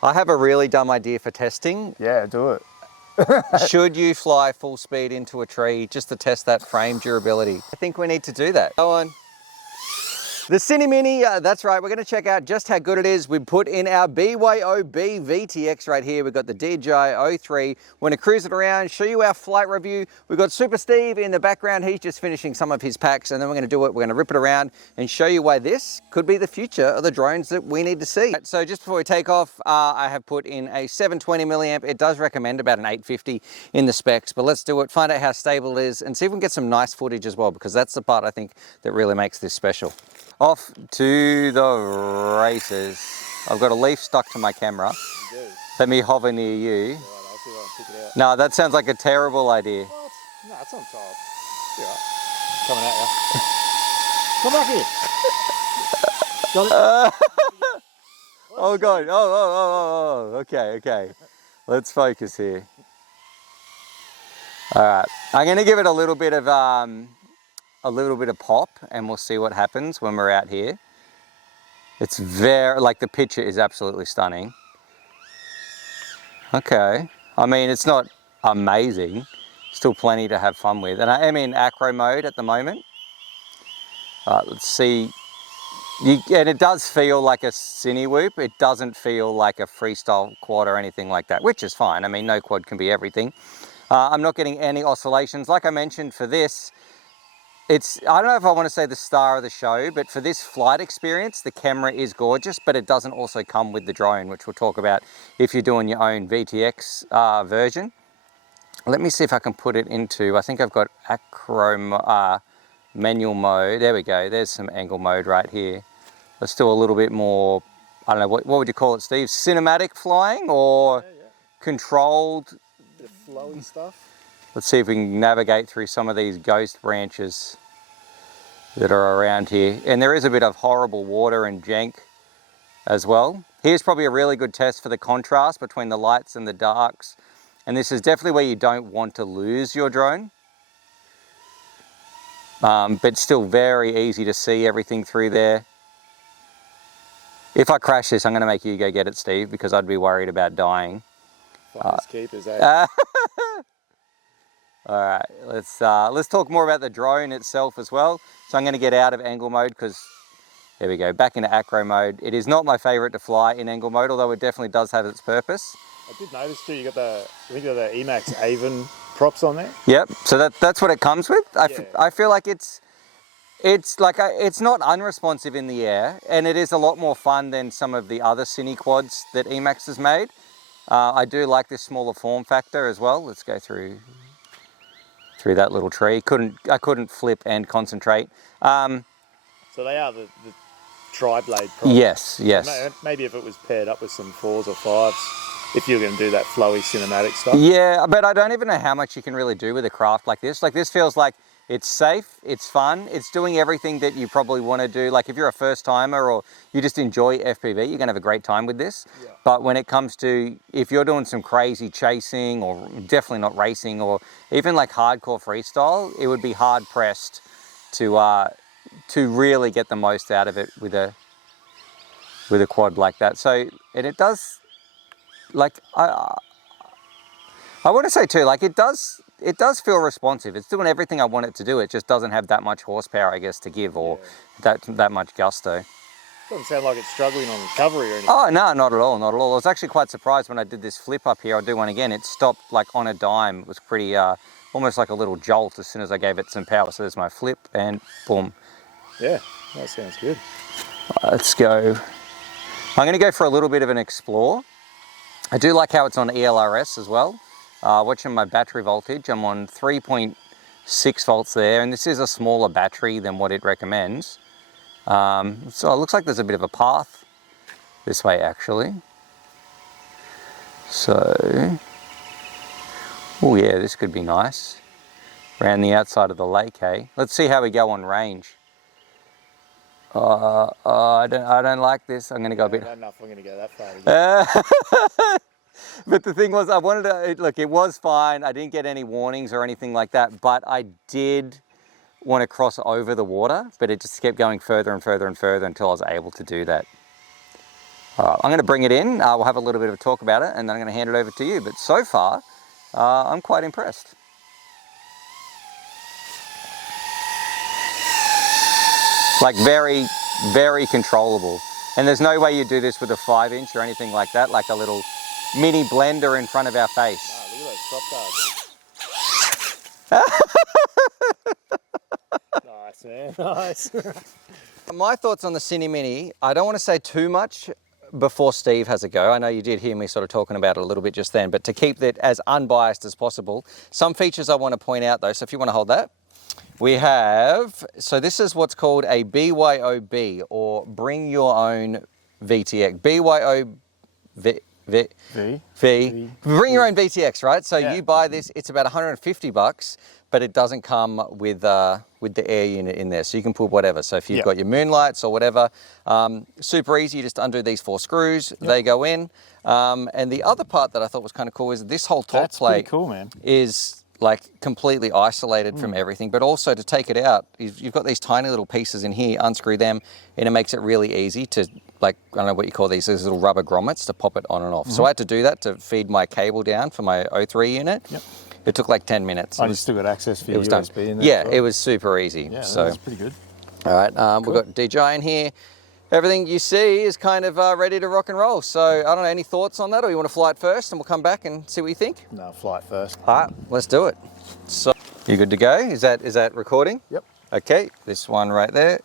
I have a really dumb idea for testing. Yeah, do it. Should you fly full speed into a tree just to test that frame durability? I think we need to do that. Go on. The Cine Mini, that's right, we're going to check out just how good it is. We put in our BYOVTX right here. We've got the DJI 03. We're going to cruise it around, show you our flight review. We've got Super Steve in the background. He's just finishing some of his packs, and then we're going to do it. We're going to rip it around and show you why this could be the future of the drones that we need to see. So just before we take off, I have put in a 720 milliamp. It does recommend about an 850 in the specs, but let's do it, find out how stable it is, and see if we can get some nice footage as well, because that's the part I think that really makes this special. Off to the races. I've got a leaf stuck to my camera. You do. Let me hover near you. All right, I'll see if I can pick it out. No, that sounds like a terrible idea. What? No, it's on top. It's all right. Coming at you. Come back here. Got it? Oh God, oh, okay. Let's focus here. All right, I'm gonna give it a little bit of pop, and we'll see what happens when we're out here. It's very, like, the picture is absolutely stunning. Okay, I mean, it's not amazing, still plenty to have fun with, and I am in acro mode at the moment. Let's see. And it does feel like a Cinewhoop. It doesn't feel like a freestyle quad or anything like that, which is fine. I mean, no quad can be everything. I'm not getting any oscillations. Like I mentioned, for this, it's, I don't know if I want to say the star of the show, but for this flight experience, the camera is gorgeous, but it doesn't also come with the drone, which we'll talk about if you're doing your own VTX version. Let me see if I can put it into, I think I've got acro manual mode. There we go. There's some angle mode right here. Let's do a little bit more, I don't know, what would you call it, Steve? Cinematic flying or controlled? Bit of flowy stuff. Let's see if we can navigate through some of these ghost branches that are around here. And there is a bit of horrible water and jank as well. Here's probably a really good test for the contrast between the lights and the darks. And this is definitely where you don't want to lose your drone. But still very easy to see everything through there. If I crash this, I'm going to make you go get it, Steve, because I'd be worried about dying. Finders keepers, eh? All right, let's talk more about the drone itself as well. So I'm going to get out of angle mode because, there we go, back into acro mode. It is not my favorite to fly in angle mode, although it definitely does have its purpose. I did notice too, you got the, I think you got the Emax Avon props on there. Yep, so that's what it comes with. I feel like it's not unresponsive in the air, and it is a lot more fun than some of the other Cine quads that Emax has made. I do like this smaller form factor as well. Let's go through that little tree. I couldn't flip and concentrate. So they are the tri-blade props. Yes. Maybe if it was paired up with some 4s or 5s, if you're going to do that flowy cinematic stuff. Yeah, but I don't even know how much you can really do with a craft like this. Like, this feels like it's safe, it's fun, it's doing everything that you probably want to do. Like, if you're a first timer or you just enjoy FPV, you're going to have a great time with this. Yeah. But when it comes to, if you're doing some crazy chasing, or definitely not racing, or even like hardcore freestyle, it would be hard pressed to really get the most out of it with a quad like that. So, and it does, like, I want to say too, like, it does feel responsive. It's doing everything I want it to do. It just doesn't have that much horsepower, I guess, to give, or that much gusto. Doesn't sound like it's struggling on recovery or anything. Oh, no, not at all. I was actually quite surprised when I did this flip up here. I'll do one again. It stopped like on a dime. It was pretty, almost like a little jolt as soon as I gave it some power. So there's my flip and boom. Yeah, that sounds good. Let's go. I'm going to go for a little bit of an explore. I do like how it's on ELRS as well. Watching my battery voltage, I'm on 3.6 volts there, and this is a smaller battery than what it recommends. So it looks like there's a bit of a path this way actually. So, oh yeah, this could be nice. Around the outside of the lake, hey? Let's see how we go on range. I don't like this. I'm going to go a bit. I don't know if I'm going to go that far again. But the thing was, I wanted to, look, it was fine. I didn't get any warnings or anything like that, but I did want to cross over the water, but it just kept going further and further and further until I was able to do that. All right, I'm going to bring it in. We'll have a little bit of a talk about it, and then I'm going to hand it over to you. But so far, I'm quite impressed. Like very, very controllable. And there's no way you do this with a 5-inch or anything like that, like a little mini blender in front of our face. Look at those crop guards. Nice, man. Nice. My thoughts on the Cine Mini, I don't want to say too much before Steve has a go. I know you did hear me sort of talking about it a little bit just then, but to keep it as unbiased as possible, some features I want to point out though, so if you want to hold that. We have, so this is what's called a BYOV, or Bring Your Own VTX. BYOV. Bring Your Own VTX, right? So you buy this, it's about 150 bucks, but it doesn't come with the air unit in there. So you can put whatever. So if you've got your moonlights or whatever, super easy, you just undo these 4 screws, they go in. And the other part that I thought was kind of cool is this whole top plate cool, man. is like completely isolated from everything, but also to take it out, you've got these tiny little pieces in here, unscrew them, and it makes it really easy to, like, I don't know what you call these little rubber grommets to pop it on and off. So I had to do that to feed my cable down for my 03 unit. It took like 10 minutes. I just still got access for your USB in there. Yeah, it was super easy. Yeah, so that's pretty good. All right, we've got DJI in here. Everything you see is kind of ready to rock and roll. So I don't know, any thoughts on that, or you want to fly it first and we'll come back and see what you think? No, fly it first. All right, let's do it. So you good to go? Is that recording? Yep. Okay, this one right there.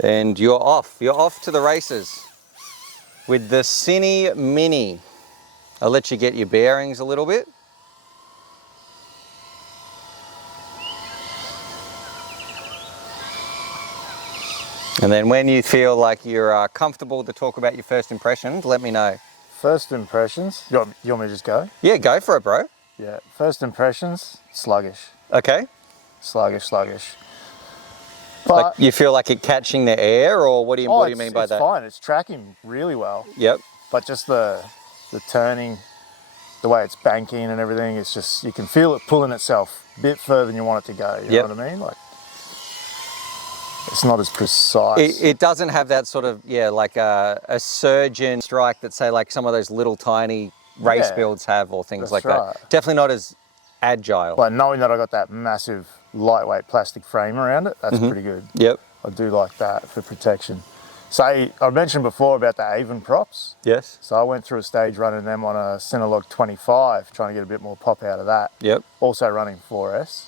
And you're off. You're off to the races with the Cine Mini. I'll let you get your bearings a little bit. And then when you feel like you're comfortable to talk about your first impressions, let me know. First impressions? You want me to just go? Yeah, go for it, bro. Yeah, first impressions, sluggish. Okay. Sluggish. But Like you feel like it catching the air, or what do you mean by that? It's fine, it's tracking really well. Yep. But just the turning, the way it's banking and everything, it's just, you can feel it pulling itself a bit further than you want it to go, you know what I mean? Like, it's not as precise. It doesn't have that sort of, like a surgeon strike that, say, like some of those little tiny race builds have, or things like that. Definitely not as agile. But knowing that I got that massive lightweight plastic frame around it, that's pretty good. Yep. I do like that for protection. Say, I mentioned before about the Avon props. Yes. So I went through a stage running them on a Cinehawk 25, trying to get a bit more pop out of that. Yep. Also running 4S.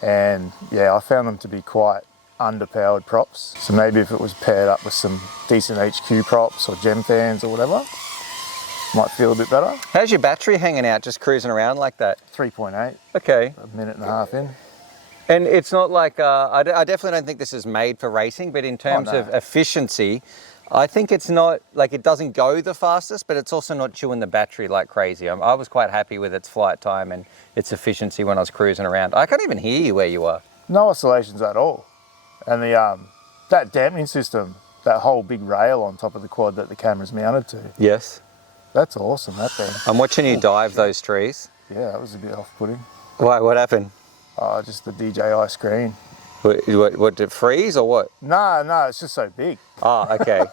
And yeah, I found them to be quite underpowered props. So maybe if it was paired up with some decent HQ props or gem fans or whatever, might feel a bit better. How's your battery hanging out, just cruising around like that? 3.8. Okay. A minute and a half in. And it's not like, I definitely don't think this is made for racing, but in terms of efficiency, I think it's not, like, it doesn't go the fastest, but it's also not chewing the battery like crazy. I was quite happy with its flight time and its efficiency when I was cruising around. I can't even hear you where you are. No oscillations at all. And the that damping system, that whole big rail on top of the quad that the camera's mounted to. Yes. That's awesome, that thing. I'm watching you dive those trees. Yeah, that was a bit off-putting. Why, what happened? Just the DJI screen. What, did it freeze or what? No, it's just so big. Oh, okay.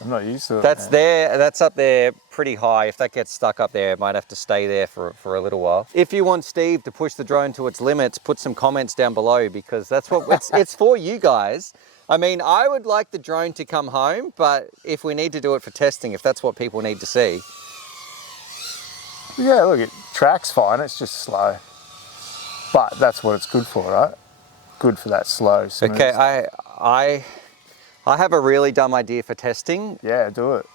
I'm not used to it. That's up there pretty high. If that gets stuck up there, it might have to stay there for a little while. If you want Steve to push the drone to its limits, put some comments down below, because that's what it's for you guys. I mean, I would like the drone to come home, but if we need to do it for testing, if that's what people need to see. Yeah, look, it tracks fine, it's just slow. But that's what it's good for, right? Good for that slow, smooth. Okay, I have a really dumb idea for testing. Yeah, do it.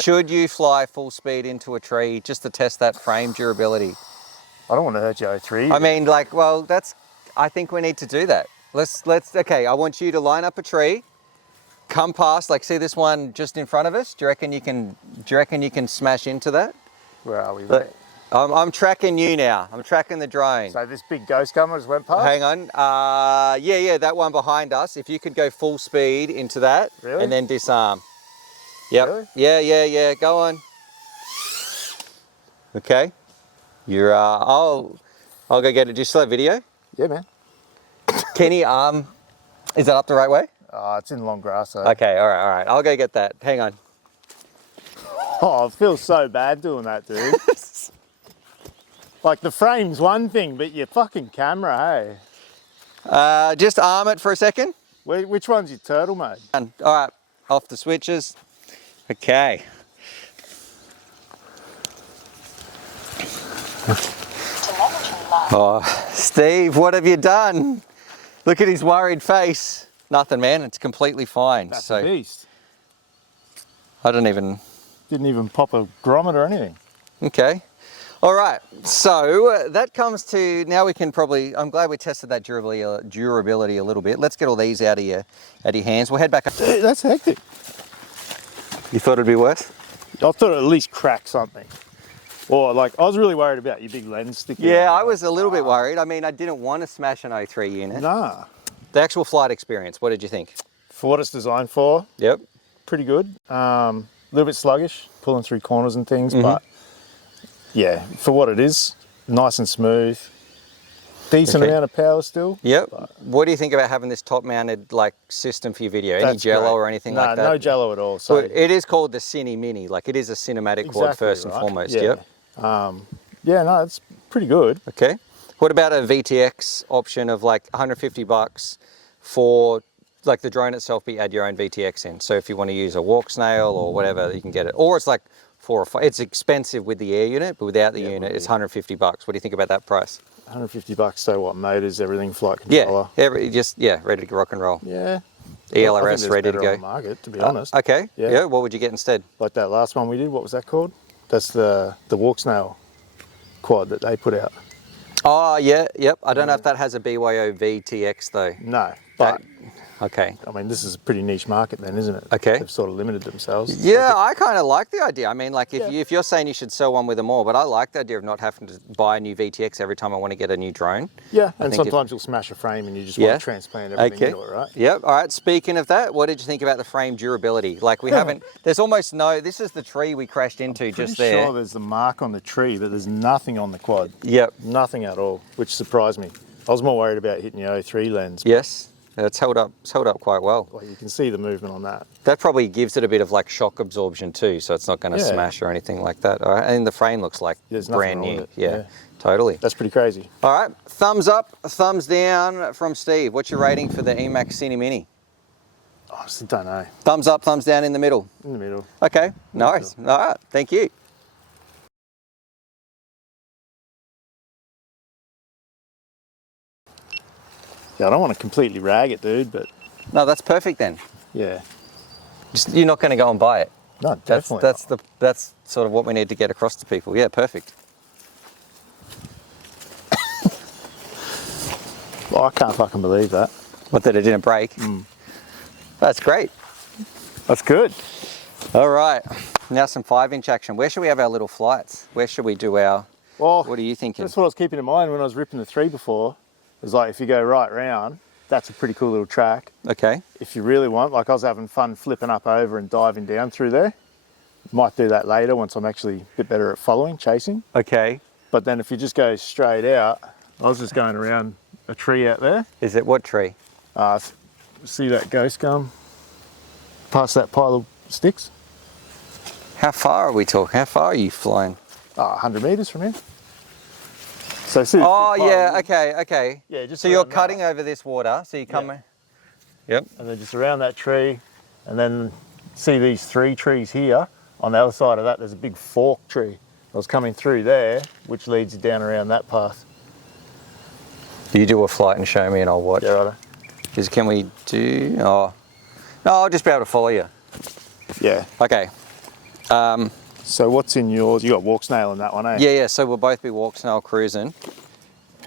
Should you fly full speed into a tree just to test that frame durability? I don't want to hurt your 03. I mean, like, well, I think we need to do that. Okay, I want you to line up a tree, come past, like, see this one just in front of us? Do you reckon you can smash into that? Where are we, mate? I'm tracking you now. I'm tracking the drone. So this big ghost camera just went past? Hang on. Yeah, that one behind us. If you could go full speed into that, really? And then disarm. Yep. Really? Yeah. Go on. Okay. You're. I'll go get it. Do you still have video? Yeah, man. Kenny, is that up the right way? It's in long grass though. Okay, all right. I'll go get that. Hang on. Oh, it feels so bad doing that, dude. Like the frame's one thing, but your fucking camera, hey? Just arm it for a second. Which one's your turtle mode? All right, off the switches. Okay. Oh, Steve, what have you done? Look at his worried face. Nothing, man. It's completely fine. That's so a beast. I don't even. Didn't even pop a grommet or anything. Okay. All right. So that comes to now. We can probably. I'm glad we tested that durability a little bit. Let's get all these out of your hands. We'll head back. Dude, that's hectic. You thought it'd be worse? I thought it'd at least crack something. Or like, I was really worried about your big lens sticking out. Yeah, I was a little bit worried. I mean, I didn't want to smash an 03 unit. Nah. The actual flight experience, what did you think? For what it's designed for, Yep. pretty good. A little bit sluggish, pulling through corners and things, but yeah, for what it is, nice and smooth. Decent amount of power still. Yep. What do you think about having this top-mounted like system for your video? Any That's jello great. or anything like that? No jello at all. So Well, it is called the Cine Mini. Like it is a cinematic quad first and foremost. Yeah. Yep. Yeah, no, it's pretty good. Okay. What about a VTX option of like 150 bucks for like the drone itself, but you add your own VTX in. So if you want to use a walk snail or whatever, you can get it. Or it's like 4 or 5. It's expensive with the air unit, but without the unit, it's 150 bucks. What do you think about that price? 150 bucks. So what? Motors, everything, flight controller. Yeah, ready to rock and roll. Yeah. ELRS ready to go. On the market, to be honest. Okay. Yeah. Yeah. What would you get instead? Like that last one we did. What was that called? That's the walk snail quad that they put out. Oh yeah. Yep. I don't know if that has a BYOVTX though. No, but okay. I mean, this is a pretty niche market then, isn't it? Okay. They've sort of limited themselves. Yeah, I kind of like the idea. I mean, like if you're saying you should sell one with them all, but I like the idea of not having to buy a new VTX every time I want to get a new drone. Yeah, and sometimes you'll smash a frame and you just want to transplant everything into it, right? Yep. All right. Speaking of that, what did you think about the frame durability? Like we haven't. There's almost no. This is the tree we crashed into just there. Pretty sure there's the mark on the tree, but there's nothing on the quad. Yep. Nothing at all, which surprised me. I was more worried about hitting the 03 lens. Yes. It's held up quite well. Well, you can see the movement on that. That probably gives it a bit of like shock absorption too, so it's not going to smash or anything like that. All right. And the frame looks like brand new. Yeah, totally. That's pretty crazy. All right, thumbs up, thumbs down from Steve. What's your rating for the EMAX Cine Mini? I honestly don't know. Thumbs up, thumbs down in the middle. In the middle. Okay, nice. All right, thank you. Yeah, I don't want to completely rag it, dude, but No, that's perfect then. yeah. Just, you're not going to go and buy it. No, definitely That's sort of what we need to get across to people. Yeah, perfect. Well, I can't fucking believe that. What, that it didn't break? That's great. That's good. All right, now some 5-inch action. Where should we have our little flights? Where should we do our, Well, what are you thinking? that's what I was keeping in mind when I was ripping the 3 before. It was like, if you go right round, that's a pretty cool little track. Okay. If you really want, like I was having fun flipping up over and diving down through there. Might do that later once I'm actually a bit better at following, chasing. Okay. But then if you just go straight out, I was just going around a tree out there. Is it what tree? See that ghost gum past that pile of sticks? How far are we talking? How far are you flying? 100 metres from here. So see. Oh yeah, okay. Yeah, just so you're around cutting that. over this water, so you come. Yep. And then just around that tree, and then see these 3 trees here. On the other side of that, there's a big fork tree. I was coming through there, which leads you down around that path. You do a flight and show me, and I'll watch. Yeah, right. Can we do? Oh, no, I'll just be able to follow you. Yeah. Okay. So what's in yours? You got walk snail in that one, eh? Yeah. So we'll both be walk snail cruising.